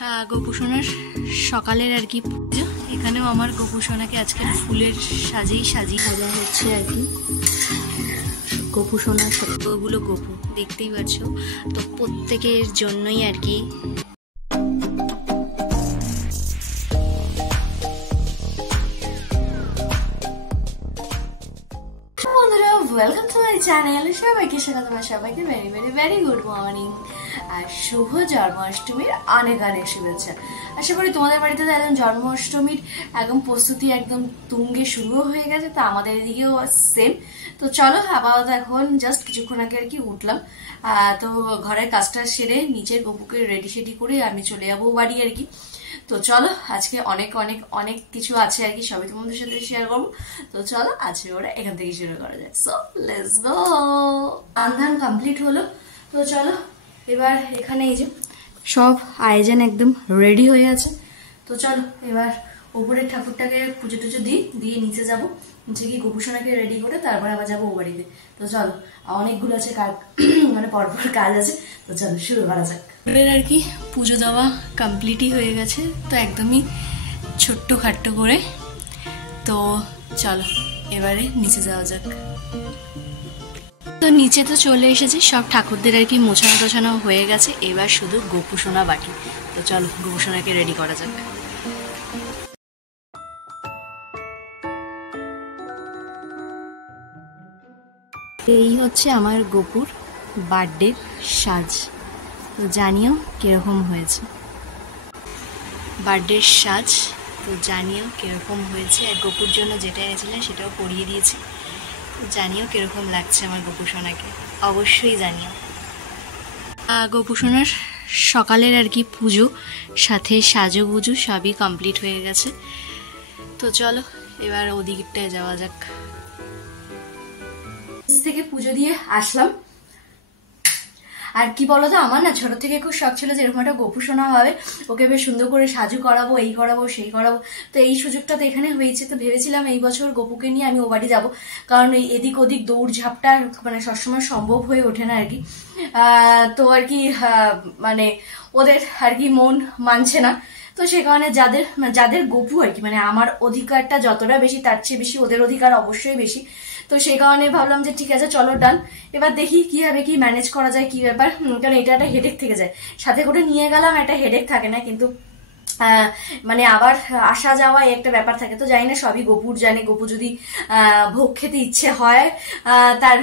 গোপুসোনার সকালের আর কি পুজো। এখানেও আমার গোপুসোনাকে আজকে ফুলের সাজিয়ে সাজা হচ্ছে আর কি। গোপুসোনার ওগুলো গোপু দেখতেই পাচ্ছ, তো প্রত্যেকের জন্যই আর কি। বন্ধুরা, ওয়েলকাম টু মাই চ্যানেল। সবাইকে স্বাগত, সবাইকে very very very good morning আর শুভ জন্মাষ্টমীর অনেক অনেক শুভেচ্ছা। আশা করি তোমাদের বাড়িতে তো একদম জন্মাষ্টমীর একদম প্রস্তুতি একদম তুঙ্গে শুরু হয়ে গেছে, তো আমাদের এদিকেও সেম। তো চলো, আপাতত এখন জাস্ট কিছুক্ষণ আগে আর কি উঠলাম, তো ঘরের কাজটা সেরে নিচের গপুকে রেডি সেডি করে আমি চলে যাবো বাড়ি আর কি। তো চলো, আজকে অনেক অনেক অনেক কিছু আছে আর কি, সবই তোমাদের সাথে শেয়ার করবো। তো চলো, আজকে ওরা এখান থেকে শুরু করা যায়। So let's go. আন্ধান কমপ্লিট হলো, তো চলো এবার এখানে এই যে সব আয়োজন একদম রেডি হয়ে আছে। তো চলো এবার উপরের ঠাকুরটাকে পুজো টুজো দিয়ে নিচে যাবো, নিচে গিয়ে গোপুসোনাকে রেডি করে তারপরে আবার যাবো ও বাড়িতে। তো চলো, অনেকগুলো আছে কাজ, মানে পরপর কাজ আছে। তো চলো শুরু করা যাক। আর কি পুজো দেওয়া কমপ্লিটই হয়ে গেছে, তো একদমই ছোট্ট খাট্ট করে। তো চলো এবারে নিচে যাওয়া যাক। তো নিচে তো চলে এসেছি, সব ঠাকুরদের আর কি মোছানো টোছানো হয়ে গেছে, এবার শুধু গোপুসোনা বাকি। তো চলো গোপুসোনাকে রেডি করা যাক। এই হচ্ছে আমার গোপুর বার্থডে সাজ, তো জানিও কিরকম হয়েছে বার্থডে সাজ। তো জানিও কিরকম হয়েছে, আর গোপুর জন্য যেটা এনেছিলেন সেটাও পরিয়ে দিয়েছি। তো জানিও কিরকম লাগছে আমার গোপুসোনাকে, অবশ্যই জানিও। গোপুসোনার সকালের আর কি পুজো সাথে সাজুগুজু সবই কমপ্লিট হয়ে গেছে। তো চলো এবার ওদিকটায় যাওয়া যাক। থেকে পুজো দিয়ে আসলাম, আর কি বলতো, আমার না ছোট থেকে খুব শখ ছিল যে এরকম একটা গোপুসোনা হবে, ওকে বেশ সুন্দর করে সাজু করাবো, এই করাবো সেই করাবো। তো এই সুযোগটা তো এখানে হয়েছে, তো ভেবেছিলাম এই বছর গোপুকে নিয়ে আমি ও বাড়ি যাবো, কারণ এই এদিক ওদিক দৌড় ঝাপটা মানে সবসময় সম্ভব হয়ে ওঠে না আর কি। তো আর কি মানে ওদের আর কি মন মানছে না, তো সে কারণে যাদের গোপু আর কি, মানে আমার অধিকারটা যতটা বেশি তার চেয়ে বেশি ওদের অধিকার অবশ্যই বেশি। তো সেই কারণে ভাবলাম যে ঠিক আছে চলো ডান, এবার দেখি কিভাবে কি ম্যানেজ করা যায়, কি ব্যাপার। কারণ এটা একটা হেডেক থেকে যায়, সাথে করে নিয়ে গেলাম একটা হেডেক থাকে না, কিন্তু মানে আবার আসা যাওয়া একটা ব্যাপার থাকে। তো জানি না, সবই গোপুর জানে। গোপু যদি ভোগ খেতে ইচ্ছে হয় তার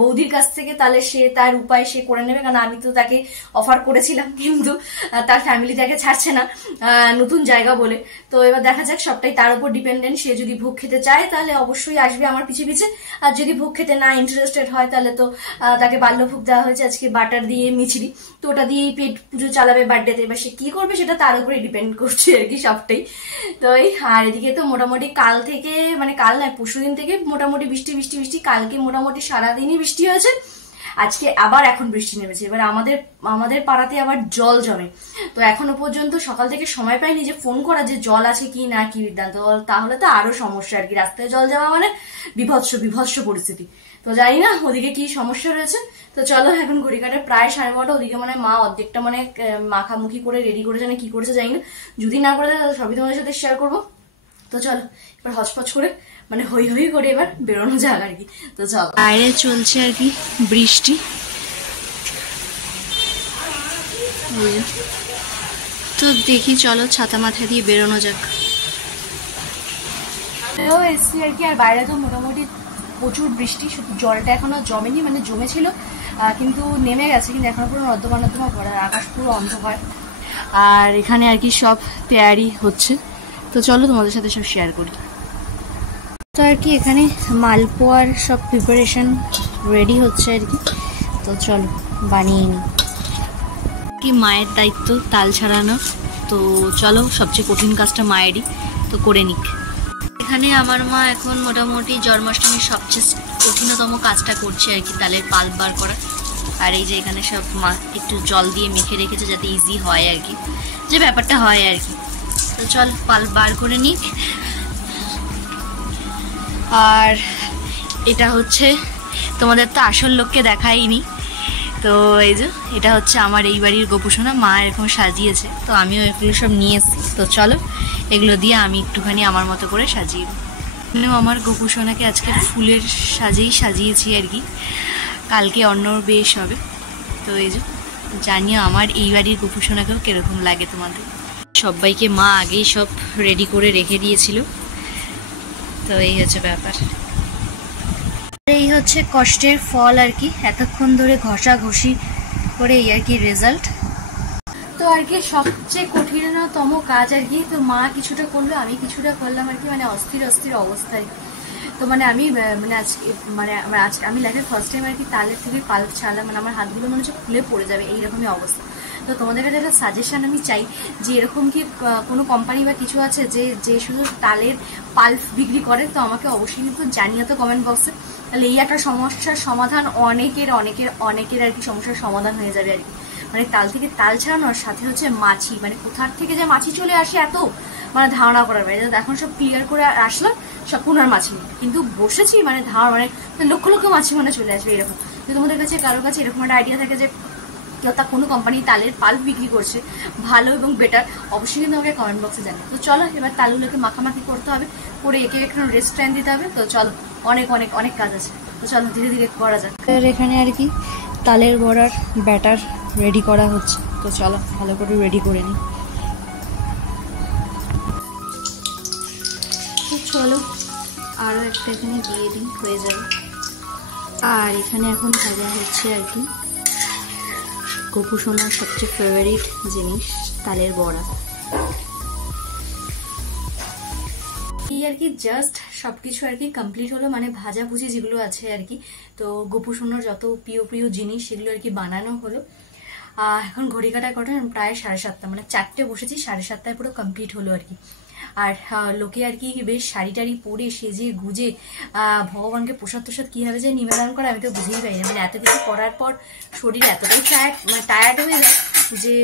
বৌদির কাছ থেকে, তাহলে সে তার উপায় সে করে নেবে, কারণ আমি তো তাকে অফার করেছিলাম, কিন্তু তার ফ্যামিলি তাকে ছাড়ছে না নতুন জায়গা বলে। তো এবার দেখা যাক, সবটাই তার উপর ডিপেন্ডেন্ট। সে যদি ভোগ খেতে চায় তাহলে অবশ্যই আসবে আমার পিছে পিছে, আর যদি ভোগ খেতে না ইন্টারেস্টেড হয় তাহলে তো তাকে বাল্যভোগ দেওয়া হয়েছে আজকে বাটার দিয়ে মিছরি, তো ওটা দিয়েই পেট পুজো চালাবে বার্থডেতে। এবার সে কি করবে সেটা তার উপরে ডিপেন্ড করছে আর কি সবটাই। তো এই আর এদিকে তো মোটামুটি কাল থেকে, মানে কাল নয় পরশুদিন থেকে মোটামুটি বৃষ্টি বৃষ্টি বৃষ্টি, কালকে মোটামুটি সারাদিনই বৃষ্টি হয়েছে, আজকে আবার এখন বৃষ্টি নেমেছে। এবার আমাদের পাড়াতে আবার জল জমে, তো এখনো পর্যন্ত সকাল থেকে সময় পাইনি যে ফোন করা যে জল আছে কি না, কি বৃত্তান্ত, তাহলে তো আরো সমস্যা আর কি। রাস্তায় জল জমা মানে বিভৎস পরিস্থিতি। তো জানি না ওদিকে কি সমস্যা রয়েছে। তো চলো, এখন ঘড়ি কাটে প্রায় 9:30, ওদিকে মানে মা অর্ধেকটা মানে মাখামুখি করে রেডি করেছে না কি করেছে জানি না, যদি না করে তাহলে সবই তোমাদের সাথে শেয়ার করবো। তো চলো এবার হচপচ করে মানে হই হই করে এবার বেরোনো যাক আর কি। তো চলো, বাইরে চলছে আর কি বৃষ্টি, তো দেখি চলো ছাতা মাথায় দিয়ে বেরোনো যাক। এসছি আর কি, আর বাইরে তো মোটামুটি প্রচুর বৃষ্টি, শুধু জলটা এখনো জমেনি, মানে জমেছিল কিন্তু নেমে গেছে, কিন্তু এখনো পুরো নর্দমা পড়ে, আকাশ পুরো অন্ধকার। আর এখানে আর কি সব তৈরি হচ্ছে, তো চলো তোমাদের সাথে সব শেয়ার করি। তো আর কি এখানে মালপোয়ার সব প্রিপারেশন রেডি হচ্ছে আর কি, তো চলো বানিয়ে নিই। কি মায়ের দায়িত্ব তাল ছাড়ানো, তো চলো সবচেয়ে কঠিন কাজটা মায়েরই, তো করে নিক। এখানে আমার মা এখন মোটামুটি জন্মাষ্টমীর সবচেয়ে কঠিনতম কাজটা করছে আর কি, তালের পাল্প বার করা। আর এই যে এখানে সব মা একটু জল দিয়ে মেখে রেখেছে যাতে ইজি হয় আর কি, যে ব্যাপারটা হয় আর কি। তো চল পাল্প বার করে নিক। আর এটা হচ্ছে তোমাদের তো আসল লোককে দেখাইনি, তো তো এই যে এটা হচ্ছে আমার এই বাড়ির গোপুসোনা, মা এরকম সাজিয়েছে, তো আমিও এগুলো সব নিয়ে এসেছি। তো চলো এগুলো দিয়ে আমি একটুখানি আমার মতো করে সাজিয়ে আমার গোপুসোনাকে আজকে ফুলের সাজেই সাজিয়েছি আর কি, কালকে অন্যর বেশ হবে। তো এই যে জানিও আমার এই বাড়ির গোপুসোনাকেও কিরকম লাগে তোমাদের। সবাইকে মা আগেই সব রেডি করে রেখে দিয়েছিল। তো এই হচ্ছে ব্যাপার, এই হচ্ছে কষ্টের ফল আর কি, এতক্ষণ ধরে ঘষাঘষি করে এই আর কি রেজাল্ট। তো আর কি সবচেয়ে কঠিনতম কাজ আর কি, তো মা কিছুটা করলো আমি কিছুটা করলাম আর কি, মানে অস্থির অস্থির অবস্থায়। তো মানে আমি মানে আজকে মানে আজকে আমি লাইফের ফার্স্ট টাইম আর কি তালের থেকে পাল্প ছাড়লাম, মানে আমার হাতগুলো মনে হচ্ছে খুলে পড়ে যাবে এইরকমই অবস্থা। তো তোমাদের কাছে একটা সাজেশন আমি চাই যে এরকম কি কোনো কোম্পানি বা কিছু আছে যে যে শুধু তালের পাল্প বিক্রি করে, তো আমাকে অবশ্যই কিন্তু জানিয়ে তো কমেন্ট বক্সে, তাহলে এই একটা সমস্যার সমাধান অনেকের অনেকের অনেকের আর কি সমস্যার সমাধান হয়ে যাবে আর কি। মানে তাল থেকে তাল ছাড়ানোর সাথে হচ্ছে মাছি, মানে কোথার থেকে যে মাছি চলে আসে এত মানে ধারণা করার বাইরে। এখন সব ক্লিয়ার করে আসলাম, সব পুনর মাছি নেই, কিন্তু বসেছি মানে মানে লক্ষ লক্ষ মাছি মানে চলে আসবে এরকম। যদি তোমাদের কাছে কারোর কাছে এরকম একটা আইডিয়া থাকে যে কেউ তা কোনো কোম্পানি তালের পাল্প বিক্রি করছে ভালো এবং বেটার, অবশ্যই কিন্তু আমাকে কমেন্ট বক্সে জানাই। তো চলো এবার তালগুলোকে মাখামাখি করতে হবে, করে একে একটু রেস্ট টাইম দিতে হবে। তো চলো অনেক অনেক অনেক কাজ আছে, তো চলো ধীরে ধীরে করা যাক। এখানে আর কি তালের বড়ার ব্যাটার রেডি করা হচ্ছে, তো চলো ভালো করে রেডি করে নিই। চলো আরও একটা এখানে দিয়ে দিই, হয়ে যাবে। আর এখানে এখন ভাজা হচ্ছে আর কি গোপুসোনার সবচেয়ে ফেভারিট জিনিস, তালের বড়া। এই আর কি জাস্ট সবকিছু আর কি কমপ্লিট হলো, মানে ভাজাভুজি যেগুলো আছে আর কি, তো গোপুসোনার যত প্রিয় প্রিয় জিনিস সেগুলো আর কি বানানো হলো। এখন ঘড়ি কাটা কটা প্রায় 7:30, মানে 4টে বসেছি, 7:30 পুরো কমপ্লিট হলো আর কি। আর লোকে আর কি বেশ শাড়ি টাড়ি পরে সেজে গুজে ভগবানকে প্রসাদ প্রসাদ কিভাবে যে নিবেদন করে আমি তো বুঝেই পাই না। মানে এত কিছু করার পর শরীর এতটাই টায়ার্ড হয়ে যায় যে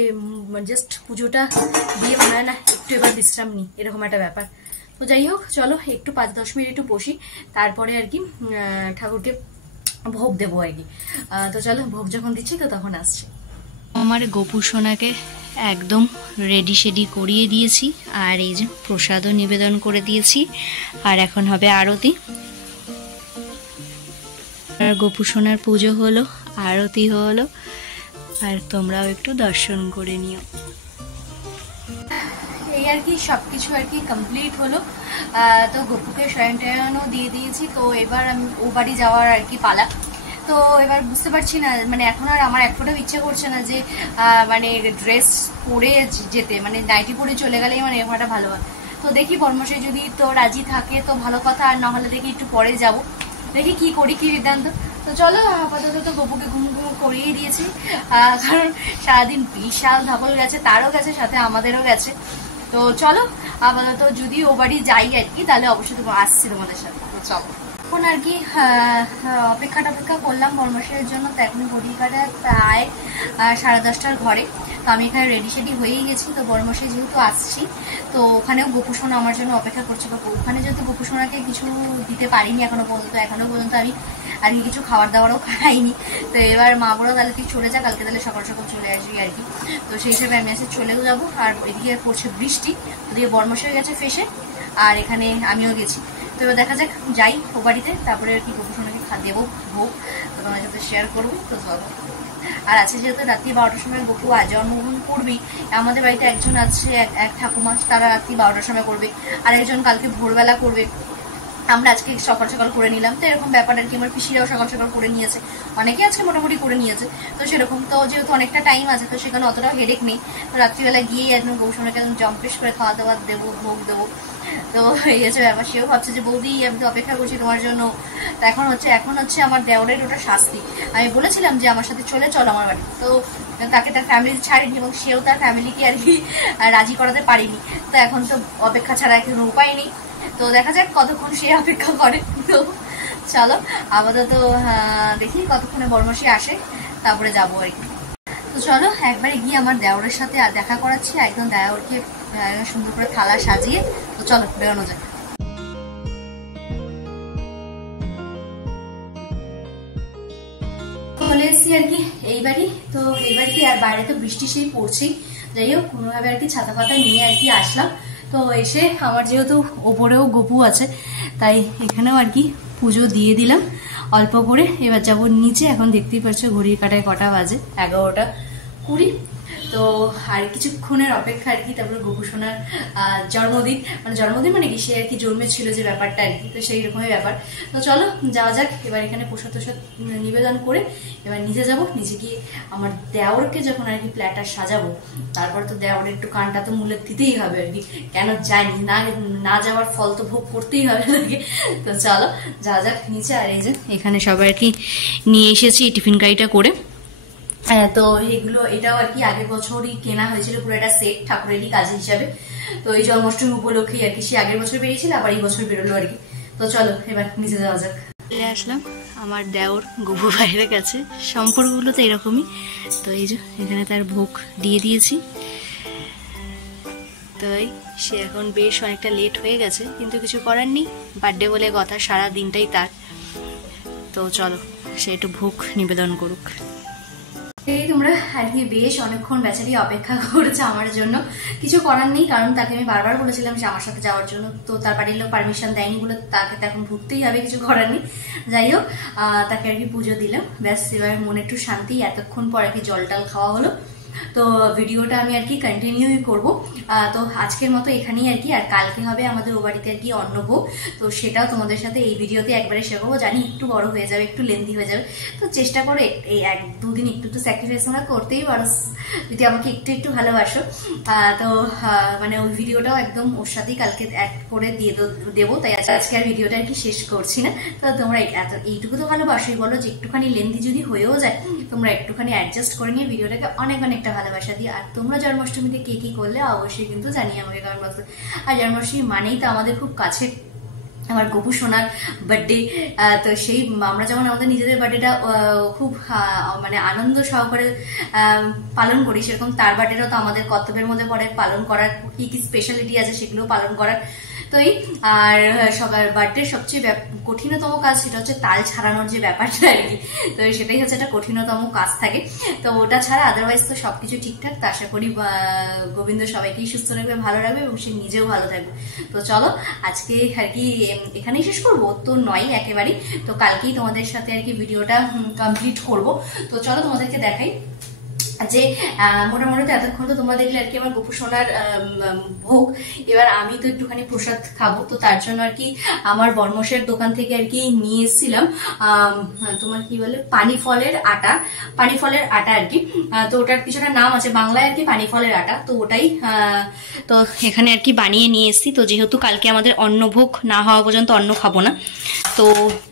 জাস্ট পুজোটা দিয়ে মনে হয় না একটু এবার বিশ্রাম নিই, এরকম একটা ব্যাপার। তো যাই হোক চলো একটু 5-10 মিনিট একটু বসি, তারপরে আর কি ঠাকুরকে ভোগ দেবো আর কি। তো চলো ভোগ যখন দিচ্ছি তো তখন আসছে। আমার গোপুসোনাকে একদম রেডি শেডি করিয়ে দিয়েছি, আর এই যে প্রসাদও নিবেদন করে দিয়েছি, আর এখন হবে আরতি। আর গোপুসোনার পুজো হলো, আরতি হলো, আর তোমরাও একটু দর্শন করে নিও। এই আর কি সবকিছু আর কি কমপ্লিট হলো। তো গপুকে শয়ন টয়নও দিয়ে দিয়েছি, তো এবার আমি ও বাড়ি যাওয়ার আর কি পালা। তো এবার বুঝতে পারছি না, মানে এখন আর আমার এক ফোঁটাও ইচ্ছে করছে না যে মানে ড্রেস পরে যেতে, মানে নাইটি পরে চলে গেলেই মানে এরকমটা ভালো হয়। তো দেখি বর্মশাই যদি তো রাজি থাকে তো ভালো কথা, আর নাহলে দেখি একটু পরে যাব, দেখি কি করি কি সিদ্ধান্ত। তো চলো আপাতত তো গপুকে ঘুম করিয়ে দিয়েছি, কারণ সারাদিন বিশাল ধকল গেছে, তারও গেছে সাথে আমাদেরও গেছে। তো চলো আপাতত যদি ও বাড়ি যাই আর কি, তাহলে অবশ্যই তোমার আসছি তোমাদের সাথে। তো চলো এখন আর কি অপেক্ষা করলাম বর্মশাইয়ের জন্য। তো এখন ঘড়ি কাটা প্রায় 10:30 ঘরে। তো আমি এখানে রেডি শেডি হয়েই গেছি। তো বর্মশাই যেহেতু আসছি, তো ওখানেও গোপুসোনা আমার জন্য অপেক্ষা করছে। তো ওখানে যেহেতু গোপুসোনাকে কিছু দিতে পারিনি এখনো পর্যন্ত আমি আর কি কিছু খাবার দাবারও খাইনি। তো এবার মা বড় তাহলে তুই চলে যা, কালকে তাহলে সকাল সকাল চলে আসবি আর কি। তো সেই হিসেবে আমি এসে চলেও যাবো। আর এদিকে পড়ছে বৃষ্টি, ওদিকে বর্মশাই গেছে ফেসে, আর এখানে আমিও গেছি। তো এবার দেখা যাক যাই ও বাড়িতে, তারপরে আর কি গোপুসোনাকে দেবো ভোগ, তোমাদের সাথে শেয়ার করবো। তো চলো। আর আছে যেহেতু রাত্রি 12টার সময় গপু জন্মগ্রহণ করবি, আমাদের বাড়িতে একজন আছে এক ঠাকুমা, তারা রাত্রি 12টার সময় করবে, আর একজন কালকে ভোরবেলা করবে। আমরা আজকে সকাল সকাল করে নিলাম। তো এরকম ব্যাপার আর কি, আমার পিসিরাও সকাল সকাল করে নিয়েছে, অনেকে আজকে মোটামুটি করে নিয়েছে। তো সেরকম তো যেহেতু অনেকটা টাইম আছে, তো সেখানে অতটাও হেডেক নেই। তো রাত্রিবেলা গিয়েই একদম গোপুসোনাকে একদম জম্পেশ করে খাওয়া দাওয়া দেবো, ভোগ দেবো। তো এই হচ্ছে ব্যাপার। সেও ভাবছে যে বৌদি আমি তো অপেক্ষা করছি তোমার জন্য। তো এখন হচ্ছে আমার দেওরের ওটা শাস্তি। আমি বলেছিলাম যে আমার সাথে চলো আমার বাড়ি, তো তাকে তার ফ্যামিলি ছাড়েনি এবং সেও তার ফ্যামিলিকে আর কি রাজি করাতে পারিনি। তো এখন তো অপেক্ষা ছাড়া কোনো উপায় নেই। তো দেখা যাক কতক্ষণ সে অপেক্ষা করে। তো চলো আপাতত দেখি কতক্ষণে বর্মশাই আসে, তারপরে যাবো আর কি। তো চলো একবারে গিয়ে আমার দেওরের সাথে দেখা করাচ্ছি, একদম দেওরকে সুন্দর করে থালা সাজিয়ে। তো চলো বেরোনো যাক। চলে এসছি আর কি এই বাড়ি, তো এই বাড়িতে আর বাইরে তো বৃষ্টি সেই পড়ছেই। যাই হোক কোনোভাবে আর কি ছাতা পাতা নিয়ে আর কি আসলাম। তো এসে আমার যেহেতু ওপরেও গপু আছে তাই এখানেও আর কি পুজো দিয়ে দিলাম অল্প করে। এবার যাবো নিচে। এখন দেখতেই পাচ্ছ ঘড়ির কাঁটায় কটা বাজে, 11:20। তো আর কিছুক্ষণের অপেক্ষা আর কি, তারপরে গপু সোনার জন্মদিন, মানে জন্মদিন মানে কি সে আর কি জন্মেছিল যে ব্যাপারটা আর কি, তো সেই রকমই ব্যাপার। তো চলো যাওয়া যাক। এবার এখানে প্রসাদ টোসাদ নিবেদন করে এবার নিচে যাব। নিচে গিয়ে আমার দেওরকে যখন আর কি প্ল্যাটার সাজাবো, তারপর তো দেওরের একটু কানটা তো মূল্য দিতেই হবে আর কি, কেন যাইনি না, না যাওয়ার ফল তো ভোগ করতেই হবে নাকি। তো চলো যাওয়া যাক নিচে। আর এই যে এখানে সবাই আর কি নিয়ে এসেছি টিফিন গাড়িটা করে। তো এগুলো এটাও আর কি আগের বছরই কেনা হয়েছিল, পুরো একটা সেট ঠাকুরেরই কাজ হিসাবে। তো এই জন্মাষ্টমী উপলক্ষে আর কি সে আগের বছর বেরিয়েছিল, আবার এই বছর বেরোলো আর কি। তো চলো এবার নিচে যাওয়া যাক। চলে আসলাম আমার দেওর গপু ভাইয়ের কাছে। সম্পর্কগুলো তো এরকমই। তো এই যে এখানে তার ভোগ দিয়ে দিয়েছি। তো সে এখন বেশ অনেকটা লেট হয়ে গেছে, কিন্তু কিছু করার নেই, বার্থডে বলে কথা, সারা দিনটাই তার। তো চলো সে একটু ভোগ নিবেদন করুক। এই তোমরা আর কি বেশ অনেকক্ষণ বেচারি অপেক্ষা করেছে আমার জন্য। কিছু করার নেই, কারণ তাকে আমি বারবার বলেছিলাম সে আমার সাথে যাওয়ার জন্য, তো তার বাড়ির লোক পারমিশন দেয়নি বলে তাকে তো এখন ভুগতেই হবে, কিছু করার নেই। যাই হোক তাকে আর কি পুজো দিলাম, ব্যাস এবার মনে একটু শান্তি। এতক্ষণ পর আর কি জল টল খাওয়া হলো। তো ভিডিওটা আমি আর কি কন্টিনিউই করবো। তো আজকের মতো এখানেই আর কি। আর কালকে হবে আমাদের ও বাড়িতে আর কি অন্নভোগ, তো সেটাও তোমাদের সাথে এই ভিডিওতে একবারে শেয়ার করবো। জানি একটু বড় হয়ে যাবে, একটু লেন্দি হয়ে যাবে, তো চেষ্টা করো এই 1-2 দিন একটু তো স্যাক্রিফাইস তোমরা করতেই পারো যদি আমাকে একটু একটু ভালোবাসো। তো মানে ওই ভিডিওটাও একদম ওর সাথেই কালকে অ্যাড করে দিয়ে দেবো, তাই আজকে আর ভিডিওটা আর কি শেষ করছি না। তো তোমরা এইটুকু তো ভালোবাসোই, বলো যে একটুখানি লেন্দি যদি হয়েও যায় তোমরা একটুখানি অ্যাডজাস্ট করে নিয়ে ভিডিওটাকে অনেক অনেকটা ভালোবাসা দিয়ে। আর তোমরা জন্মাষ্টমীতে কে কি করলে অবশ্যই কিন্তু জানিয়ে আমাকে কমেন্ট বক্সে। আর জন্মাষ্টমী মানেই তো আমাদের খুব কাছে আমার গপু সোনার বার্থডে। তো সেই আমরা যেমন আমাদের নিজেদের বার্থডেটা খুব মানে আনন্দ সহকারে পালন করি, সেরকম তার বার্থডেটাও তো আমাদের কর্তব্যের মধ্যে পড়ে পালন করার। কি কি স্পেশালিটি আছে সেগুলো পালন করার। তো এই আর সবার বার্থডে সবচেয়ে কঠিনতম কাজ সেটা হচ্ছে তাল ছাড়ানোর যে ব্যাপারটা আর কি। তো সেটাই হচ্ছে একটা কঠিনতম কাজ থাকে। তো ওটা ছাড়া আদারওয়াইজ তো সবকিছু ঠিকঠাক। তো আশা করি গোবিন্দ সবাইকেই সুস্থ রাখবে, ভালো রাখবে এবং সে নিজেও ভালো থাকবে। তো চলো আজকে আর কি এখানেই শেষ করবো তো নয় একেবারেই। তো কালকেই তোমাদের সাথে আর কি ভিডিওটা কমপ্লিট করব। তো চলো তোমাদেরকে দেখাই যে মোটামুটি এতক্ষণ তো তোমরা দেখলে আর কি আমার গপু সোনার ভোগ। এবার আমি তো একটুখানি প্রসাদ খাবো, তো তার জন্য আর কি আমার বর্মশের দোকান থেকে আর কি নিয়ে এসেছিলাম তোমার কি বলে পানি ফলের আটা আর কি। তো ওটার পিছনে নাম আছে বাংলায় আর কি পানি ফলের আটা। তো ওটাই তো এখানে আর কি বানিয়ে নিয়ে এসেছি। তো যেহেতু কালকে আমাদের অন্নভোগ না হওয়া পর্যন্ত অন্ন খাবো না, তো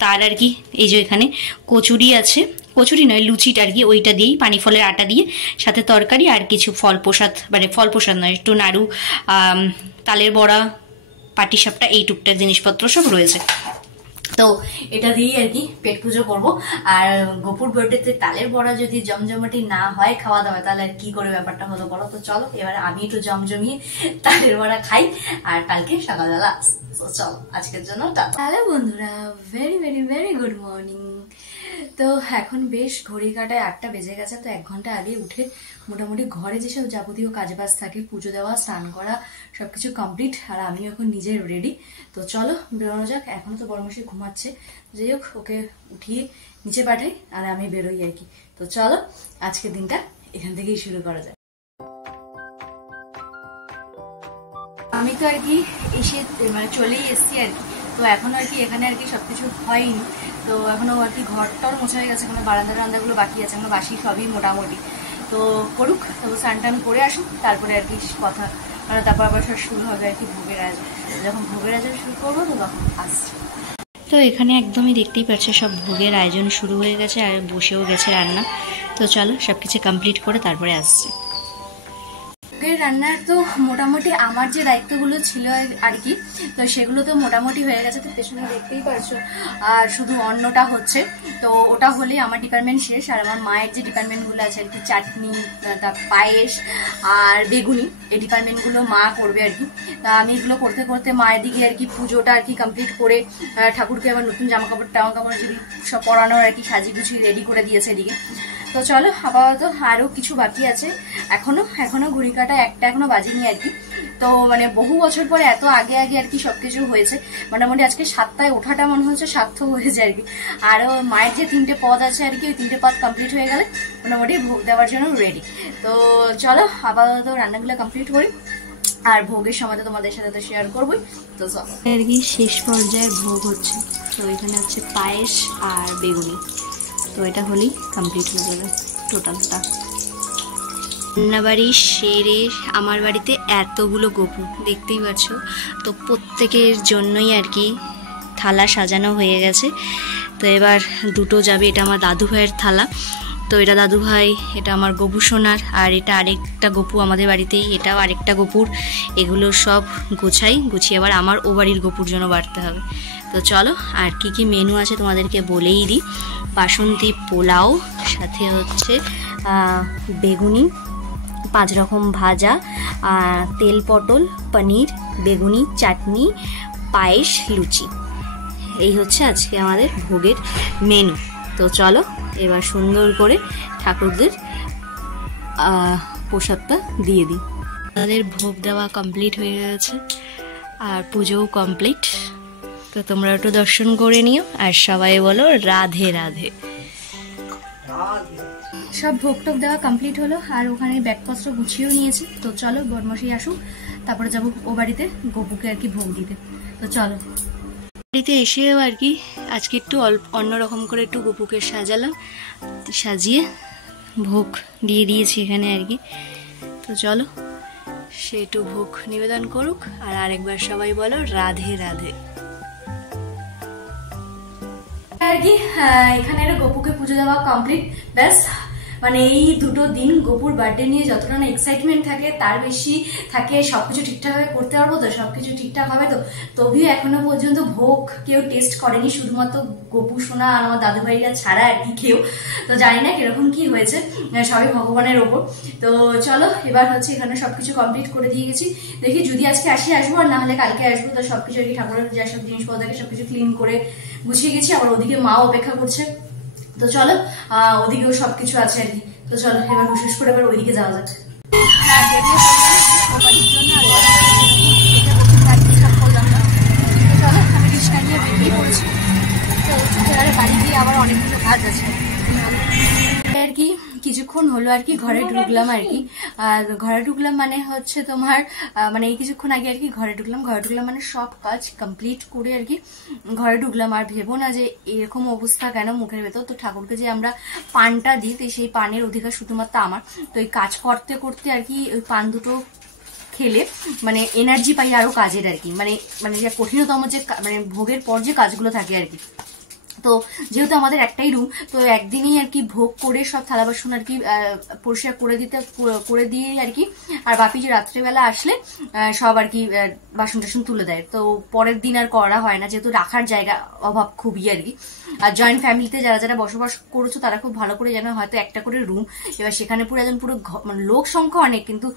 তার আর কি এই যে এখানে কচুরি আছে, কচুরি নয় লুচিটা আর কি, ওইটা দিয়েই পানি ফলের আটা দিয়ে সাথে তরকারি আর কিছু ফল প্রসাদ, মানে ফল প্রসাদ নয় একটু নাড়ু, তালের বড়া, পাটিসাপটা, এই টুকটাক জিনিসপত্র সব রয়েছে। তো এটা দিয়ে আর কি পেট পুজো করবো। আর গপুর বার্থডেতে তালের বড়া যদি জমজমাটি না হয় খাওয়া দাওয়া, তাহলে আর কি করে ব্যাপারটা হলো বলো। তো চলো এবার আমি একটু জমজমিয়ে তালের বড়া খাই, আর কালকে সকালবেলা চলো আজকের জন্য হ্যালো বন্ধুরা, very very very good morning. তো এখন বেশ ঘড়ি কাটায় 8টা বেজে গেছে। তো 1 ঘন্টা আগে উঠে মোটামুটি ঘরে যেসব যাবতীয় কাজবাজ থাকে, পুজো দেওয়া, স্নান করা, সবকিছু কমপ্লিট। আর আমি এখন নিজে রেডি। তো চলো বেরোনো যাক। এখনো তো বড়মাসি ঘুমাচ্ছে, যাই হোক ওকে উঠিয়ে নিচে পাঠাই আর আমি বেরোই আর কি। তো চলো আজকের দিনটা এখান থেকেই শুরু করা যায়। আমি তো আর কি এসে মানে চলেই এসছি আর কি। তো এখন আর কি এখানে আর কি সবকিছু হয়নি। তো এখনো আর কি ঘরটাও মোছা হয়ে গেছে, এখনো বারান্দাগুলো বাকি আছে, এখনো বাসি সবই মোটামুটি। তো করুক, তো স্নান টান করে আসুক, তারপরে আর কি কথা, মানে তারপর আবার সব শুরু হবে আর কি ভোগের আয়োজন। যখন ভোগের আয়োজন শুরু করবো তো তখন আসছে। তো এখানে একদমই দেখতেই পাচ্ছে সব ভোগের আয়োজন শুরু হয়ে গেছে আর বসেও গেছে রান্না। তো চলো সবকিছু কমপ্লিট করে তারপরে আসছে। রান্নার তো মোটামুটি আমার যে দায়িত্বগুলো ছিল আর কি, তো সেগুলো তো মোটামুটি হয়ে গেছে। তো পেছনে দেখতেই পারছো আর শুধু অন্নটা হচ্ছে। তো ওটা হলে আমার ডিপার্টমেন্ট শেষ। আর আমার মায়ের যে ডিপার্টমেন্টগুলো আছে আর কি, চাটনি, তার পায়েস আর বেগুনি, এই ডিপার্টমেন্টগুলো মা করবে আর কি। তা আমি এগুলো করতে করতে মায়ের দিকে আর কি পুজোটা আর কি কমপ্লিট করে ঠাকুরকে আবার নতুন জামা কাপড় যদি সব পরানোর আর কি সাজিয়ে গুছিয়ে রেডি করে দিয়েছে এদিকে। তো চলো আপাতত আরো কিছু বাকি আছে, এখনো ঘড়ি কাটা একটা এখনো বাজেনি আর কি। তো মানে বহু বছর পরে এত আগে আগে আর কি সবকিছু হয়েছে, মোটামুটি আজকে 7টায় ওঠাটা মনে হচ্ছে সার্থক হয়েছে আর কি। আর মায়ের যে 3টে পদ আছে আর কি, ওই 3টে পদ কমপ্লিট হয়ে গেলে মোটামুটি ভোগ দেওয়ার জন্য রেডি। তো চলো আপাতত রান্নাগুলো কমপ্লিট করি, আর ভোগের সময় তো তোমাদের সাথে তো শেয়ার করবোই। তো চলো আর কি শেষ পর্যায়ে ভোগ হচ্ছে। তো এখানে হচ্ছে পায়েস আর বেগুনি, তো এটা হলেই কমপ্লিট হয়ে যাবে টোটালটা। রান্নাবাড়ি সেরে আমার বাড়িতে এতগুলো গপু দেখতেই পাচ্ছ, তো প্রত্যেকের জন্যই আর কি থালা সাজানো হয়ে গেছে। তো এবার দুটো যাবে, এটা আমার দাদু ভাইয়ের থালা, তো এটা দাদু ভাই, এটা আমার গপু সোনার, আর এটা আরেকটা গপু আমাদের বাড়িতেই, এটাও আরেকটা গপুর। এগুলো সব গুছিয়ে আবার আমার ও বাড়ির গপুর জন্য বাড়তে হবে। তো চলো আর কি মেনু আছে তোমাদেরকে বলেই দিই। বাসন্তী পোলাও, সাথে হচ্ছে বেগুনি, 5 রকম ভাজা, তেল পটল, পনির, বেগুনি, চাটনি, পায়েস, লুচি, এই হচ্ছে আজকে আমাদের ভোগের মেনু। তো চলো এবার সুন্দর করে ঠাকুরদের প্রসাদটা দিয়ে দিই। তাদের ভোগ দেওয়া কমপ্লিট হয়ে গেছে আর পুজোও কমপ্লিট। তো তোমরা একটু দর্শন করে নিও আর সবাই বলো রাধে রাধে। সব ভোগ টোক দেওয়া কমপ্লিট হলো, আর ওখানে ব্যাগপত্র গুছিয়েও নিয়েছি। তো চলো বরমশাই আসুক, তারপরে যাবো ও বাড়িতে গপুকে আর কি ভোগ দিতে। তো চলো বাড়িতে এসেও আর কি আজকে একটু অন্যরকম করে একটু গপুকে সাজালাম, সাজিয়ে ভোগ দিয়ে দিয়েছি এখানে আর কি। তো চলো সে একটু ভোগ নিবেদন করুক, আর আরেকবার সবাই বলো রাধে রাধে আর কি। এখানে গপুকে পুজো দেওয়া কমপ্লিট, ব্যাস। মানে এই দুটো দিন গপুর বার্থডে নিয়ে যতটা না এক্সাইটমেন্ট থাকে তার বেশি থাকে সবকিছু ঠিকঠাক ভাবে করতে পারবো তো, সবকিছু ঠিকঠাক হবে তো। তবেও এখনো পর্যন্ত ভোগ কেউ টেস্ট করেনি, শুধুমাত্র গপু সোনা আর আমার দাদু ভাইরা ছাড়া আর কি কেউ। তো জানি না কিরকম কি হয়েছে, সবই ভগবানের ওপর। তো চলো এবার হচ্ছে এখানে সবকিছু কমপ্লিট করে দিয়ে গেছি। দেখি যদি আজকে আসবো, আর না হলে কালকে আসবো। তো সবকিছু আর কি ঠাকুরের যা সব জিনিসপত্র থাকে সবকিছু ক্লিন করে গুছিয়ে গেছি। আবার ওদিকে মাও অপেক্ষা করছে। তো চলো ওদিকেও সবকিছু আছে আর কি। তো চলো এবার বিশেষ করে এবার ওইদিকে যাওয়া যাক। চলো আমি রিক্সা নিয়ে বেরিয়ে পড়েছি। তো এবারে বাড়ি গিয়ে আবার অনেকগুলো কাজ আছে আর কি। কিছুক্ষণ হলো আর কি ঘরে ঢুকলাম আর কি। আর ঘরে ঢুকলাম মানে হচ্ছে তোমার মানে এই কিছুক্ষণ আগে আর কি ঘরে ঢুকলাম মানে সব কাজ কমপ্লিট করে আর কি ঘরে ঢুকলাম। আর ভেবো না যে এরকম অবস্থা কেন মুখের ভেতর। তো ঠাকুরকে যে আমরা পানটা দিই, তো সেই পানের অধিকার শুধুমাত্র আমার। তো এই কাজ করতে করতে আর কি ওই পান দুটো খেলে মানে এনার্জি পাই আরো কাজের আর কি। মানে যে কঠিনতম যে মানে ভোগের পর যে কাজগুলো থাকে আর কি। তো যেহেতু আমাদের একটাই রুম, তো একদিনই আর কি ভোগ করে সব থালা বাসন আর কি পরিষ্কার করে দিয়ে আর কি। আর বাপি যে রাত্রেবেলা আসলে সব আর কি বাসন টাসন তুলে দেয়। তো পরের দিন আর করা হয় না, যেহেতু রাখার জায়গা অভাব খুবই আর কি। আর জয়েন্ট ফ্যামিলিতে যারা বসবাস করেছো তারা খুব ভালো করে জানো, হয়তো একটা করে রুম, এবার সেখানে পুরো একজন পুরো মানে লোক সংখ্যা অনেক, কিন্তু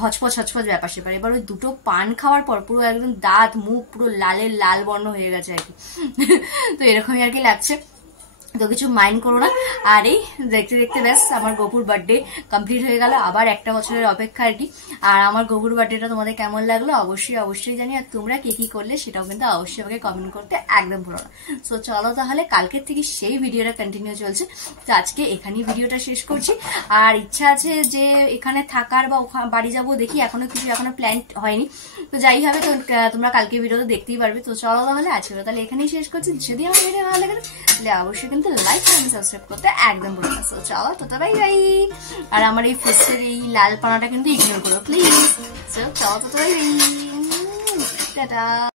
হচপচ ব্যাপার সেপার। এবার ওই দুটো পান খাওয়ার পর পুরো একদম দাঁত মুখ পুরো লাল বর্ণ হয়ে গেছে আর কি। তো এরকমই আর কি লাগছে। তো কিছু মাইন্ড করো না। আর এই দেখতে দেখতে ব্যাস আমার গপুর বার্থডে কমপ্লিট হয়ে গেল, আবার একটা বছরের অপেক্ষা আর কি। আর আমার গপুর বার্থডেটা তোমাদের কেমন লাগলো অবশ্যই জানি। আর তোমরা কি করলে সেটাও কিন্তু অবশ্যই আমাকে কমেন্ট করতে একদম ভুলো না। সো চলো তাহলে কালকের থেকে সেই ভিডিওটা কন্টিনিউ চলছে। তো আজকে এখানেই ভিডিওটা শেষ করছি। আর ইচ্ছা আছে যে এখানে থাকার বা বাড়ি যাবো, দেখি এখনো প্ল্যান হয়নি। তো যাই হবে তো তোমরা কালকে ভিডিওটা দেখতেই পারবে। তো চলো তাহলে আজকে তাহলে এখানেই শেষ করছি। যদি আমার ভিডিও ভালো লাগে তাহলে অবশ্যই কিন্তু লাইক কমেন্ট সাবস্ক্রাইব করতে একদম ভুলো না। সো চলো তো বাই বাই। আর আমার এই ফেসের এই লাল পানাটা কিন্তু ইগনোর করো প্লিজ। সো চলো তো বাই বাই, টাটা।